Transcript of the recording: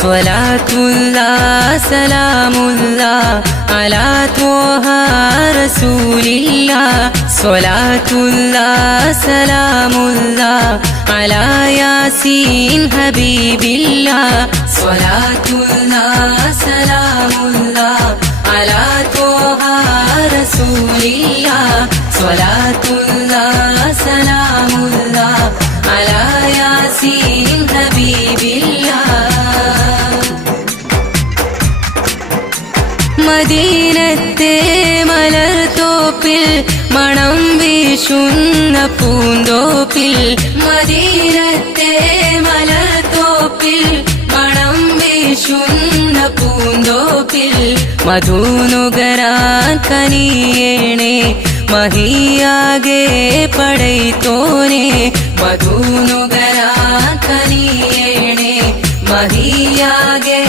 സ്വലാത്തുല്ലാഹ് സലാമുല്ലാഹ് അലാ ത്വാഹ റസൂലില്ലാഹ് സ്വലാത്തുല്ലാഹ് സലാമുല്ലാഹ് അലാ യാസീൻ ഹബീബില്ലാഹ് സ്വലാത്തുല്ലാഹ് സലാമുല്ലാഹ് അലാ ത്വാഹ റസൂലില്ലാഹ് സ്വലാത്തുല്ലാഹ് സലാമുല്ലാഹ് അലാ യാസീൻ ഹബീബില്ലാഹ്. മദീനത്തെ മലർത്തോപ്പിൽ മണം വീശുന്ന പൂന്തോപ്പിൽ മദീനത്തെ മലർത്തോപ്പിൽ മണം വീശുന്ന പൂന്തോപ്പിൽ മധുനുകരാൻ കനിയേണേ മഹിയാകെ പടൈത്തോനെ മധുനുകരാൻ കനിയേണേ മഹിയാകെ